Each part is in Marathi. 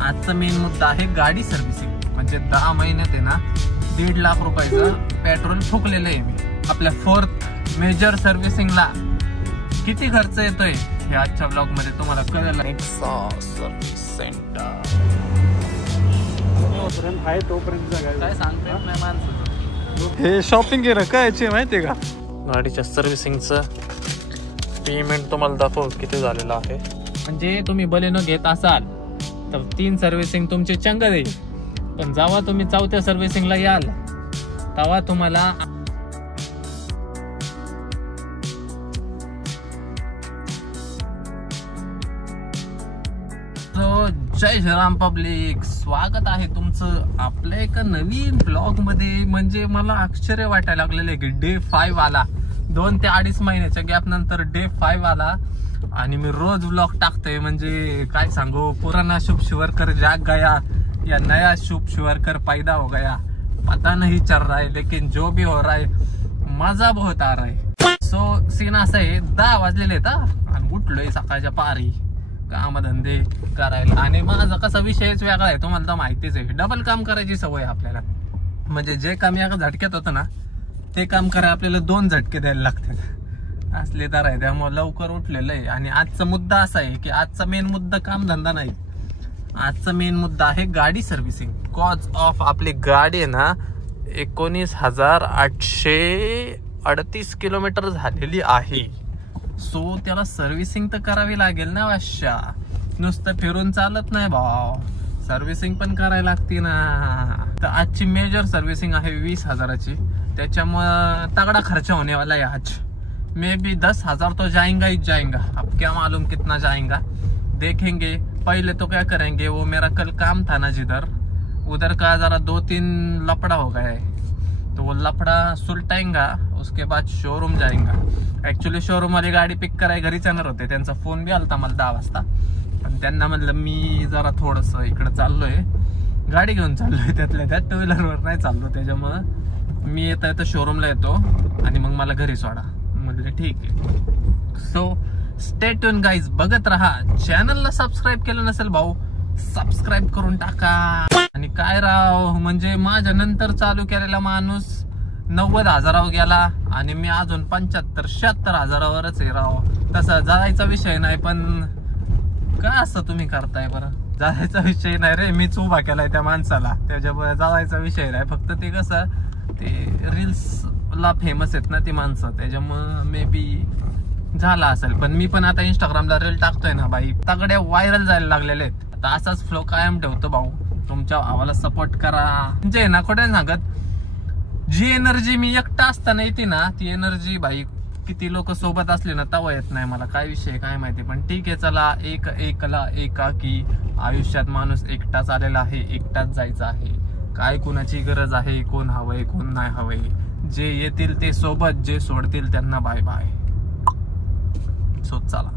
आजचा मेन मुद्दा आहे गाडी सर्व्हिसिंग. म्हणजे 10 महिन्यात आहे ना 1.5 लाख रुपयाचं पेट्रोल फुकलेलं आहे मी. आपल्या 4th मेजर सर्व्हिसिंगला किती खर्च येतोय हे आजच्या ब्लॉग मध्ये तुम्हाला कळेल. सर्व्हिस सेंटर आहे तोपर्यंत काय सांगता येत नाही माणसं. हे शॉपिंग केलं काय माहितीये का? गाडीच्या सर्व्हिसिंगचं पेमेंट तुम्हाला दाखव किती झालेलं आहे. म्हणजे तुम्ही बलेनो घेत असाल तर 3 सर्व्हिसिंग तुमची चंग देईल, पण जेव्हा तुम्ही 4थ्या सर्व्हिसिंगला याल तेव्हा तुम्हाला जय श्रीराम पब्लिक, स्वागत आहे तुमचं आपल्या एका नवीन ब्लॉग मध्ये. म्हणजे मला आश्चर्य वाटायला लागलेलं आहे की डे 5 आला. 2 ते 2.5 महिन्याच्या गॅप नंतर डे 5 आला आणि मी रोज ब्लॉग टाकतोय. म्हणजे काय सांगू, पुराना शुभ शिवरकर जाग गया या नया शुभ शिवरकर पैदा हो गया, पता नहीं चल रहा है, लेकिन जो भी हो रहा है मजा बहुत आ रहा है. सो सीन असं आहे, 10 वाजलेले आहेत आणि उठलोय सकाळच्या पारी काम धंदे करायला. आणि माझा कसा विषयच वेगळा आहे, तुम्हाला तर माहितीच आहे. डबल काम करायची सवय आपल्याला. म्हणजे जे काम एका झटक्यात होतं ना ते काम करायला आपल्याला 2 झटके द्यायला लागतात असले तर आहे. त्यामुळे लवकर उठलेलं आहे. आणि आजचा मुद्दा असा आहे की आजचा मेन मुद्दा काम धंदा नाही, आजचा मेन मुद्दा आहे गाडी सर्व्हिसिंग. कॉज ऑफ आपली गाडी आहे ना 19,838 किलोमीटर झालेली आहे. सो त्याला सर्व्हिसिंग तर करावी लागेल ना. अशा नुसतं फिरून चालत नाही भाव, सर्व्हिसिंग पण करायला लागते ना. तर आजची मेजर सर्व्हिसिंग आहे 20,000ची. त्याच्यामुळे तगड़ा खर्चा होने वाला है आज. मे बी 10,000 तो जाएंगा ही जाएंगा. अब क्या मालूम कितना जाएंगा, देखेंगे. पहले तो क्या करेंगे, वो मेरा कल काम था ना जिधर, उधर का जरा 2-3 लफड़ा हो गया है, तो वो लफड़ा सुलटाएंगा. उसके बाद शोरूम जाएंगा. ऍक्च्युली शोरूम वाली गाडी पिक कराय घरीच येणार होते. त्यांचा फोन बी आलता मला 10 वाजता, पण त्यांना म्हणलं मी जरा थोडस इकडे चाललोय, गाडी घेऊन चाललोय, त्यातल्या त्यात 2 व्हीलरवर नाही चाललो. त्याच्यामुळं मी येता शोरूमला येतो आणि मग मला घरी सोडा. म्हणजे ठीक आहे. सो स्टे ट्यून गाईज, बघत राहा. चॅनलला सबस्क्राईब केलं नसेल भाऊ, सबस्क्राईब करून टाका. आणि काय राव, म्हणजे माझ्या नंतर चालू केलेला माणूस 90,000 गेला आणि मी अजून 75-76 हजारावरच आहे राव. तसं जायचा विषय नाही, पण का असं तुम्ही करताय बरं? जायचा विषय नाही रे, मीच उभा केलाय त्या माणसाला, त्याच्यामुळे जायचा विषय नाही. फक्त ते कसं, ते रील्सला फेमस आहेत ना ती माणसं, त्याच्यामुळं मे बी झाला असेल. पण मी पण आता इंस्टाग्रामला रील टाकतोय ना बाई, तगड्या व्हायरल जायला लागलेले आहेत. आता असाच फ्लो कायम ठेवतो भाऊ. तुमच्या भावाला सपोर्ट करा. म्हणजे ना खोट्याने सांगत, जी एनर्जी मी एकटा असताना येते ना, ती एनर्जी भाई किती लोक सोबत असले ना तवा येत नाही. मला काय विषय काय माहिती, पण ठीक आहे. चला, एकला एकाकी आयुष्यात माणूस एकटाच आलेला आहे, एकटाच जायचं आहे. काय कुणाची गरज आहे, कोण हवंय कोण नाही हवंय. जे येतील ते सोबत, जे सोडतील त्यांना बाय बाय. सो चला.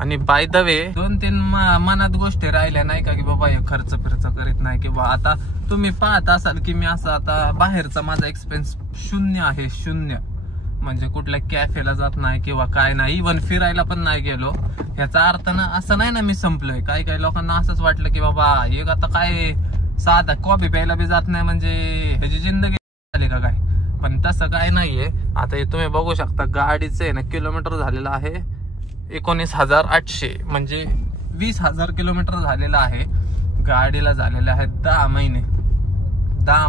आणि बाय द वे 2-3 मनात गोष्टी राहिल्या नाही का, की बाबा हे खर्च करीत नाही. किंवा आता तुम्ही पाहत असाल की मी असं आता बाहेरचा माझा एक्सपेन्स 0 आहे, 0. म्हणजे कुठल्या कॅफेला जात नाही किंवा काय नाही, इव्हन फिरायला पण नाही गेलो. ह्याचा अर्थ ना असं नाही ना मी संपलोय. काही लोकांना असंच वाटलं की बाबा एक आता काय साधा कॉफी प्यायला बी जात नाही म्हणजे ह्याची जिंदगी झाली का काय. पण तसं काय नाहीये. आता हे तुम्ही बघू शकता, गाडीचं आहे ना किलोमीटर झालेलं आहे 19,800, म्हणजे 20,000 किलोमीटर झालेलं आहे. गाडीला झालेले आहेत 10 महिने. 10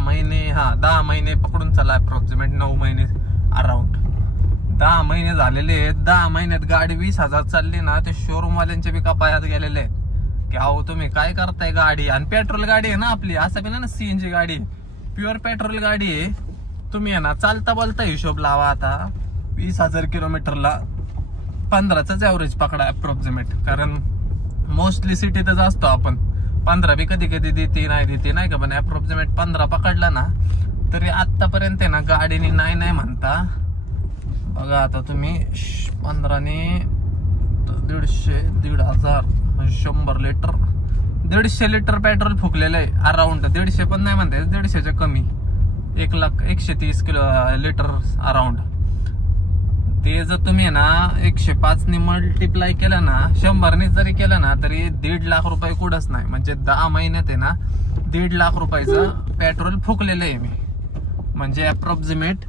महिने पकडून चला, अप्रॉक्सिमेट 9 महिने अराउंड 10 महिने झालेले आहेत. 10 महिन्यात गाडी 20,000 चालली ना, ते शोरूम वाल्यांचे बी कपायात गेलेले आहेत की अहो तुम्ही काय करताय. गाडी आणि पेट्रोल गाडी आहे ना आपली, असं बी ना CNG गाडी, प्युअर पेट्रोल गाडी आहे. तुम्ही आहे ना चालता बोलता हिशोब लावा. आता 20,000 किलोमीटरला 15च ऍव्हरेज पकडा अप्रॉक्सिमेट. कारण मोस्टली सिटीतच असतो आपण. 15 बी कधी कधी देते नाही का, पण अप्रॉक्सिमेट 15 पकडला ना तरी आतापर्यंत आहे ना गाडीने नाही म्हणता. बघा आता तुम्ही 15ने 150, 1,500 100 लिटर, 150 लिटर पेट्रोल फुकलेलं आहे अराउंड. 150 पण नाही म्हणता, 150च्या कमी, 1,130 लिटर अराउंड. ते जर तुम्ही ना 105 ने मल्टिप्लाय केलं ना, 100 ने जरी केलं ना, तरी 1.5 लाख रुपये कुठंच नाही. म्हणजे 10 महिन्यात आहे ना 1.5 लाख रुपयाचं पेट्रोल फुकलेलं आहे मी. म्हणजे अप्रॉक्सिमेट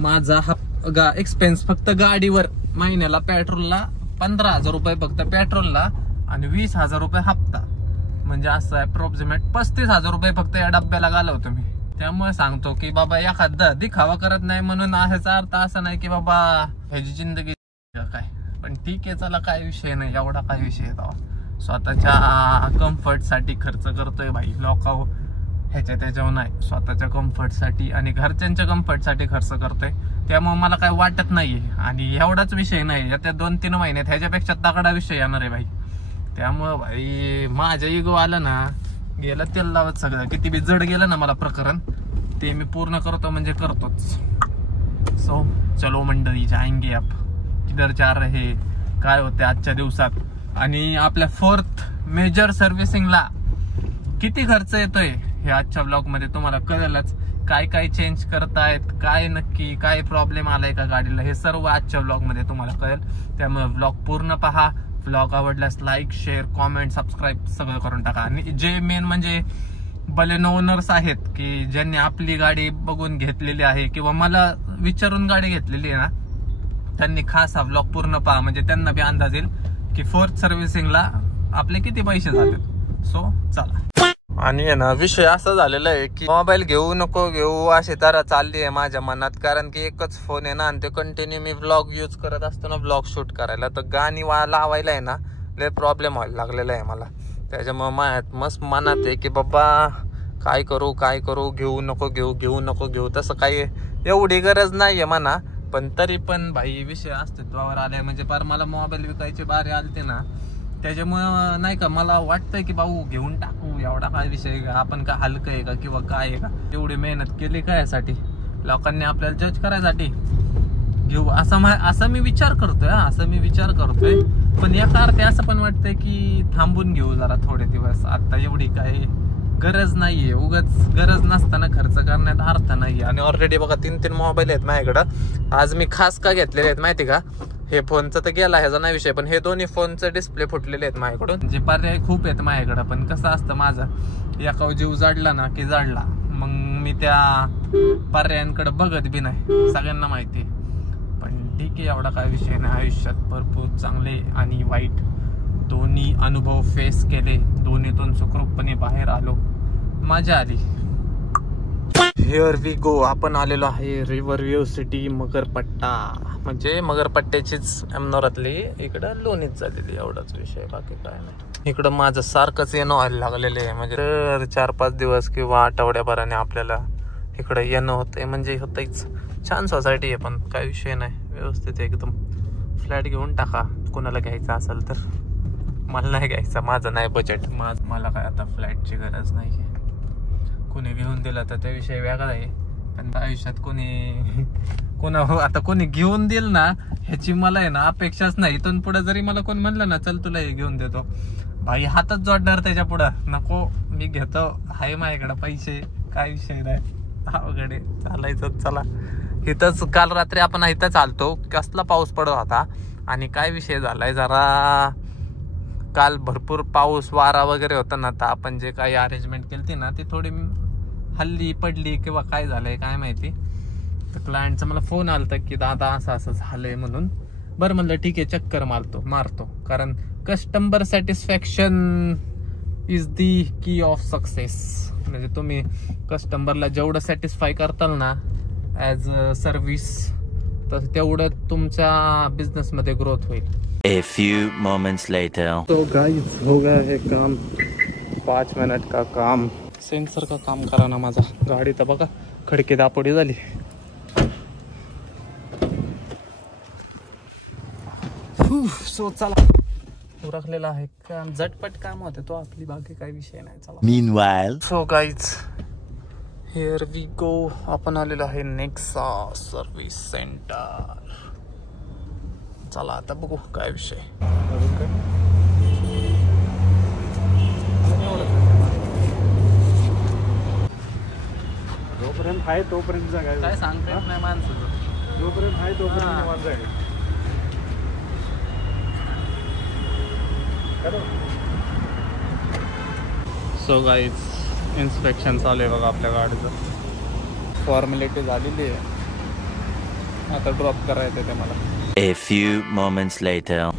माझा एक्सपेन्स फक्त गाडीवर महिन्याला पेट्रोलला 15,000 रुपये फक्त पेट्रोलला आणि 20,000 रुपये हप्ता. म्हणजे असं अप्रॉक्सिमेट 35,000 रुपये फक्त या डब्याला घालवतो मी. त्यामुळे सांगतो की बाबा एखादा दिखावा करत नाही म्हणून ह्याचा अर्थ असा नाही की बाबा ह्याची जिंदगी काय. पण ठीक आहे, चला काय विषय नाही, एवढा काय विषय येतो. स्वतःच्या कम्फर्टसाठी खर्च करतोय भाई, लोकांवर त्याच्यावर नाही, स्वतःच्या कम्फर्टसाठी आणि घरच्यांच्या कम्फर्टसाठी खर्च करतोय. त्यामुळे मला काय वाटत नाहीये. आणि एवढाच विषय नाही, त्या 2-3 महिन्यात ह्याच्यापेक्षा तगडा विषय येणार आहे भाई. त्यामुळं भाई माझ्या इगो आलं ना, गेलं तेल लावत सगळं. किती बी जड गेलं ना मला प्रकरण, ते मी पूर्ण करतो म्हणजे करतोच. सो चलो मंडळी, जाएंगे अब किधर जा रहे, काय होते आजच्या दिवसात. आणि आपल्या 4th मेजर सर्व्हिसिंगला किती खर्च येतोय हे आजच्या ब्लॉग मध्ये तुम्हाला कळेलच. काय काय चेंज करतायत, काय नक्की काय प्रॉब्लेम आलाय का गाडीला, हे सर्व आजच्या ब्लॉग मध्ये तुम्हाला कळेल. त्यामुळे ब्लॉग पूर्ण पहा. ब्लॉग आवडल्यास लाईक, शेअर, कॉमेंट, सबस्क्राईब सगळं करून टाका. आणि जे मेन म्हणजे बलेनो ओनर्स आहेत की ज्यांनी आपली गाडी बघून घेतलेली आहे किंवा मला विचारून गाडी घेतलेली आहे ना, त्यांनी खास हा ब्लॉग पूर्ण पहा. म्हणजे त्यांना बी अंदाज येईल की 4th सर्व्हिसिंगला आपले किती पैसे झाले. सो चला. आणि आहे ना विषय असा झालेला आहे की मोबाईल घेऊ नको घेऊ अशी तर चालली आहे माझ्या मनात. कारण की एकच फोन आहे ना, आणि ते कंटिन्यू मी ब्लॉग यूज करत असतो ना, ब्लॉग शूट करायला, तर गाणी लावायला आहे ना लय प्रॉब्लेम व्हायला लागलेला आहे मला. त्याच्यामुळे माझ्यात मस्त मनात आहे की बाबा काय करू, घेऊ नको घेऊ. तसं काही एवढी गरज नाहीये म्हणा, पण तरी पण भाई विषय अस्तित्वावर आलाय. म्हणजे पार मला मोबाईल विकायचे बारे आलते ना, त्याच्यामुळे नाही का मला वाटतंय की भाऊ घेऊन टाकू, एवढा काय विषय का, आपण काय हलकं आहे का किंवा काय आहे का, एवढी मेहनत केली काय यासाठी, लोकांनी आपल्याला जज करायसाठी घेऊ असं मी विचार करतोय. पण एका अर्थी असं पण वाटतंय की थांबून घेऊ जरा थोडे दिवस. आता एवढी काय गरज नाहीये, उगाच गरज नसताना खर्च करण्यात अर्थ नाहीये. आणि ऑलरेडी बघा 3 मोबाईल आहेत माझ्याकडं. आज मी खास का घेतलेले आहेत माहिती का, हे फोनचं तर गेला ह्याचा नाही विषय, पण हे दोन्ही फोनचं डिस्प्ले फुटलेले आहेत माझ्याकडून. जे पर्याय खूप आहेत माझ्याकडं, पण कसं असतं माझं एका जीव जाडला ना की जाडला, मग मी त्या पर्यायांकडे बघत बी नाही, सगळ्यांना माहिती. पण ठीक आहे, एवढा काय विषय नाही. आयुष्यात भरपूर चांगले आणि वाईट दोन्ही अनुभव फेस केले, दोन्हीतून सुखरूपपणे बाहेर आलो, मजा आली. Here we go. आपण आलेलो आहे रिव्हर व्ह्यू सिटी मगरपट्टा. म्हणजे मगरपट्ट्याचीच अमनोरातली इकडं लोणीच झालेली, एवढाच विषय, बाकी काय नाही. इकडं माझं सारखंच येणं व्हायला लागलेलं आहे. म्हणजे 4-5 दिवस किंवा आठवड्याभराने आपल्याला इकडं येणं होतंय. म्हणजे होतंच. छान सोसायटी आहे, पण काय विषय नाही, व्यवस्थित एकदम. फ्लॅट घेऊन टाका कोणाला घ्यायचा असेल तर. मला नाही घ्यायचा, माझं नाही बजेट. मला काय आता फ्लॅटची गरज नाही आहे. कोणी घेऊन दिला तर त्या विषय वेगळा आहे, पण आयुष्यात कोणी घेऊन देईल ना ह्याची मला आहे ना अपेक्षाच नाही. इथून पुढे जरी मला कोण म्हणलं ना चल तुला हे घेऊन देतो, भाई हातच जोडणार त्याच्या पुढं, नको मी घेतो, हाय माझ्याकडे पैसे, काय विषय नाही. अवघडे चालायचं. चला, इथंच काल रात्री आपण इथं चालतो, कसला पाऊस पडत होता. आणि काय विषय झालाय, जरा काल भरपूर पाऊस वारा वगैरे होता ना, तर आपण जे काही अरेंजमेंट केली ना ती थोडी हल्ली पडली किंवा काय झालंय काय माहिती. तर क्लायंटचा मला फोन आलता की दादा असं झालंय म्हणून. बरं म्हणलं ठीक आहे, चक्कर मारतो. कारण कस्टमर सॅटिस्फॅक्शन इज दी की ऑफ सक्सेस. म्हणजे तुम्ही कस्टमरला जेवढं सॅटिस्फाय करताल ना ॲज अ सर्व्हिस, तर तेवढं तुमच्या बिझनेसमध्ये ग्रोथ होईल. A few moments later. तो गाइस हो गया है काम, 5 मिनट का काम. सेंसर का काम करा ना माझा. गाडी तर बघा खडकी दापोडी झाली. सो चला, उरकलेला आहे काम, झटपट काम होते तो आपली, बाकी काही विषय नाही. चला. Meanwhile. So guys here we go. आपण आलेलो आहे नेक्सा सर्व्हिस सेंटर. चला आता बघू काय विषय. जोपर्यंत आहे तोपर्यंत जगायचं. काय सांगता येत नाही माणसाचं. जोपर्यंत आहे तोपर्यंत निवांत आहे. सो गाईज इन्स्पेक्शन चालू आहे बघा आपल्या गाडीचं. फॉर्मॅलिटी झालेली आहे, आता ड्रॉप करायचं ते मला. A few moments later.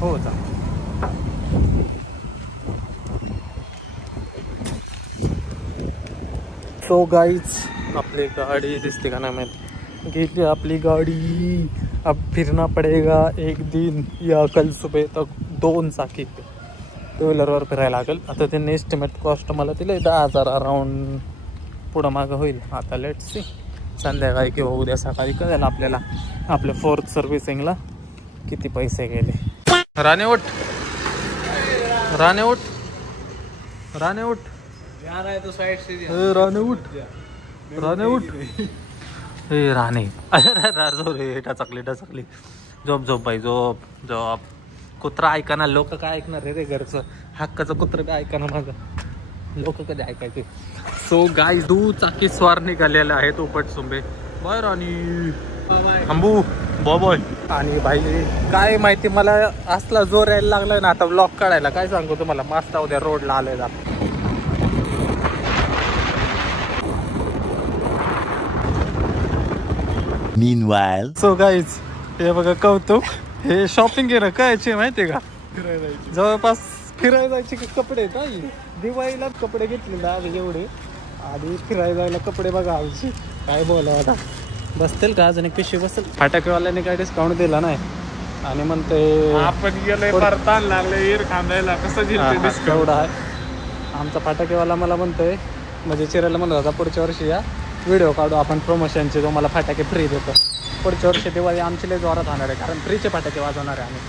हो जा. सो गाईज आपली गाडी दिसते का नाही माहिती, गेली आपली गाडी. अब फिरना पडेगा एक दिन या कल सुबह तक 2 चाकी टू व्हीलरवर फिरायला लागेल. आता त्यांनी एस्टिमेट कॉस्ट मला दिले 10,000 अराउंड, पुढं मागं होईल. आता लेट सी संध्याकाळी किंवा उद्या सकाळी कळेल आपल्याला आपल्या 4th सर्व्हिसिंगला किती पैसे गेले. राणे उठ, राणे उठ, राणे उठ, राणे उठ, राणे उठ. हे राणे रे, टचकली. झोप झोप बाई, झोप झोप. कुत्रा ऐका ना, लोक काय ऐकणार रे घरचं. हक्काचं कुत्र बी ऐका ना माझं, लोक कधी ऐकायचे. सो गाय 2 चाकी स्वार निघालेले आहेत उपट सुंबे. बाय राणी, अंबू बॉय. आणि भाई काय माहिती, मला असला जोर यायला लागलाय ना आता व्लॉग काढायला. काय सांगू तुम्हाला, मस्त उद्या रोडला आलोय जा. Meanwhile. सो गाईज हे बघा कौतुक, हे शॉपिंग केलं कायचे माहितीये का, जवळपास फिरायला जायचे कपडे नाही, दिवाळीला कपडे घेतलेले आम्ही एवढे, आणि फिरायला जायला कपडे बघा आमची. काय बोलावं आता, बसतील का अजून एक पिशवी बसेल. फटाकेवाल्याने काय डिस्काउंट दिला नाही आणि म्हणते आपण गेलोय परतान लागले ईर खांदायला कसं डिस्काउंट आहे. आमचा फटाकेवाला मला म्हणतोय, म्हणजे चिरायला म्हणत होता पुढच्या वर्षी या व्हिडिओ काढू आपण प्रमोशनचे, तुम्हाला फटाके फ्री देतो. पुढच्या वर्षी दिवाळी आमची लय जोरात होणार आहे, कारण फ्रीचे फटाके वाजवणार आहे आम्ही.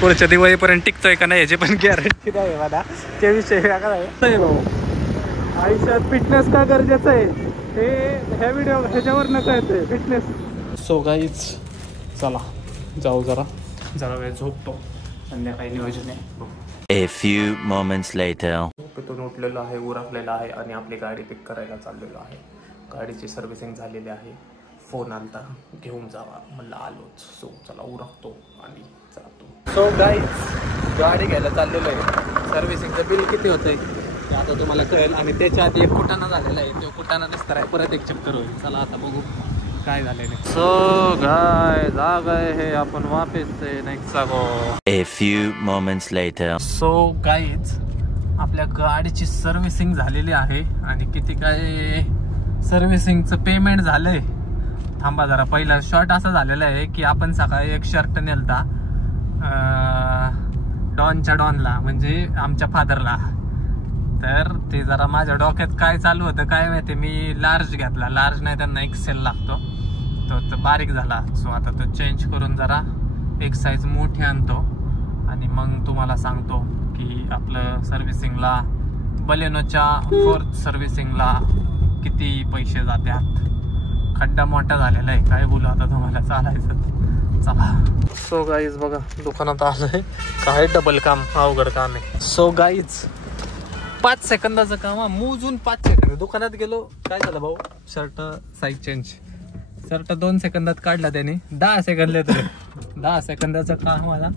पुढच्या दिवाळीपर्यंत टिकतोय का नाही याची पण गॅरंटी नाही मला, ते विषय वेगळा आहे भाऊ. आयुष्यात फिटनेस का गरजेचं आहे हे ह्या व्हिडिओ ह्याच्यावर न कळतंय फिटनेस. सो गाईज चला जाऊ, जरा वेळ झोपतो, संध्याकाळी नियोजन आहे. A few moments later. झोपेतून उठलेलो आहे, उरकलेला आहे आणि आपली गाडी पिक करायला चाललेलो आहे. गाडीची सर्व्हिसिंग झालेली आहे. फोन आलता घेऊन जावा, म्हणलं आलोच. सो चला उरकतो आणि जातो. सो गाईज गाडी घ्यायला चाललेलो आहे. सर्व्हिसिंगचं बिल किती होतंय ते आता तुम्हाला कळेल. आणि त्याच्या आधी एक कुटाणा झालेला आहे, तो कुटाणा दिसणार आहे, परत एक चक्कर होईल. चला आता बघू काय झालेलं. सो गाय जा गए हे आपण वापस से नेक्स्ट जागो. A few moments later. So guys आपल्या गाडीची सर्व्हिसिंग झालेली आहे आणि किती काय सर्व्हिसिंगचं पेमेंट झालंय. थांबा जरा, पहिला शॉर्ट असा झालेला आहे की आपण सकाळी एक शर्ट नेलता डॉनला, म्हणजे आमच्या फादरला. तर ते जरा माझ्या डोक्यात काय चालू होतं काय माहिती, मी लार्ज घेतला. लार्ज नाही, त्यांना एक्सेल लागतो, तो बारीक झाला. सो आता तो चेंज करून जरा एक साईज मोठी आणतो आणि मग तुम्हाला सांगतो की आपलं सर्व्हिसिंगला, बलेनोच्या 4th सर्व्हिसिंगला किती पैसे जातात. खड्डा मोठा झालेला आहे, काय बोलू आता तुम्हाला, चालायचं चला. सो गाईज बघा दुकानात आलंय, काय डबल काम, अवघड काम आहे. सो गाईज 5 सेकंदाचं काम, मोजून 5 सेकंद. दुकानात गेलो, काय झालं भाऊ, शर्ट साईज चेंज. शर्ट 2 सेकंदात काढला त्याने, 10 सेकंद तरी 10 सेकंदाचं काम मला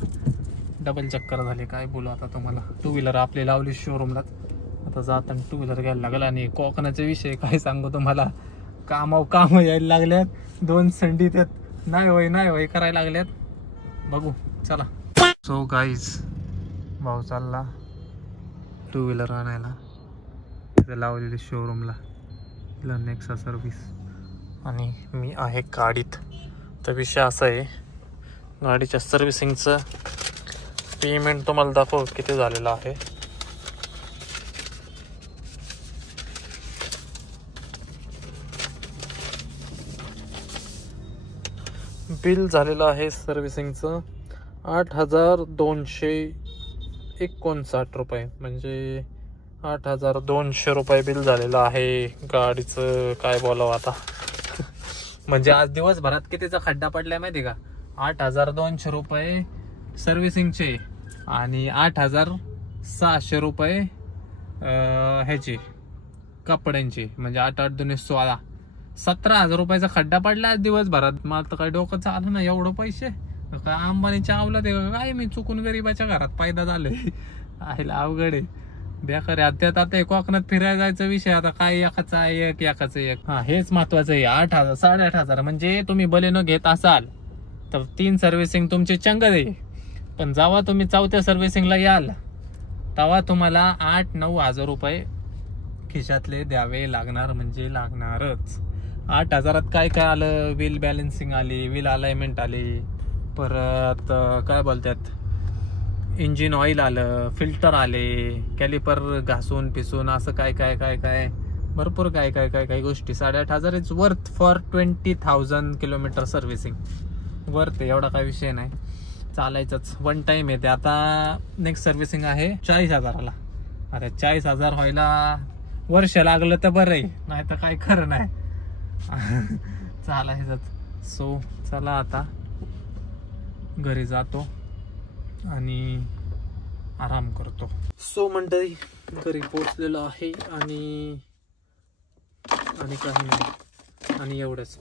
डबल चक्कर झाले. काय बोलू आता तुम्हाला. 2 व्हीलर आपली लावली शोरूमला, आता जाताना 2 व्हीलर घ्यायला लागेल. आणि कोकणाचा विषय काय सांगू तुम्हाला, काम यायला लागल्यात, 2 संडी त्यात नाही होय करायला लागल्यात. बघू चला. सो गाईज भाऊ चालला 2 व्हीलर आणायला, तिथे लावलेली शोरूमला, नेक्सा सर्व्हिस, आणि मी आहे गाडीत. तर विषय असा आहे, गाडीच्या सर्व्हिसिंगचं पेमेंट तुम्हाला दाखव किती झालेलं आहे. बिल झालेलं आहे सर्व्हिसिंगचं 8,259 रुपये, म्हणजे 8,200 रुपये बिल झालेलं आहे गाडीचं. काय बोलावं आता, म्हणजे आज दिवसभरात कितीचा खड्डा पडलाय माहिती का. 8,200 रुपये सर्व्हिसिंगचे आणि 8,600 रुपये ह्याचे कपड्यांची, म्हणजे 8 दुने 16, 17,000 रुपयाचा खड्डा पडला दिवसभरात. मला तर काही डोकं चालू ना एवढं पैसे. काय अंबानीच्या आवलं ते काय, मी चुकून गरीबाच्या घरात पैदा झाले. आईला अवघड आहे बेकार. त्यात आता कोकणात फिरायला जायचा विषय, आता काय एकाचा एक एकाचं एक. हा हेच महत्वाचं आहे. 8,000 8,500 म्हणजे तुम्ही बलेनो घेत असाल तर 3 सर्व्हिसिंग तुमची चंगल आहे. पण जेव्हा तुम्ही 4थ्या सर्व्हिसिंगला याल तेव्हा तुम्हाला 8-9 हजार रुपये खिशातले द्यावे लागणार, म्हणजे लागणारच. 8,000 काय काय आलं, व्हील बॅलन्सिंग आली, व्हील अलाइनमेंट आली, परत काय बोलतात इंजिन ऑइल आलं, फिल्टर आले, कॅलिपर घासून पिसून असं काय काय काय काय भरपूर काय काय काय काय गोष्टी. 8,500 is worth for 20,000 kilometre servicing. Worth एवढा काय विषय नाही, चालायचंच. 1 टाइम येते. आता नेक्स्ट सर्व्हिसिंग आहे 40,000ला. अरे 40,000 व्हायला वर्ष लागलं तर बरं आहे, नाही तर काय खरं नाही. चालायचंच. सो चला आता घरी जातो आणि आराम करतो. सो मंडळी घरी पोहोचलेलो आहे आणि काही नाही आणि एवढंच.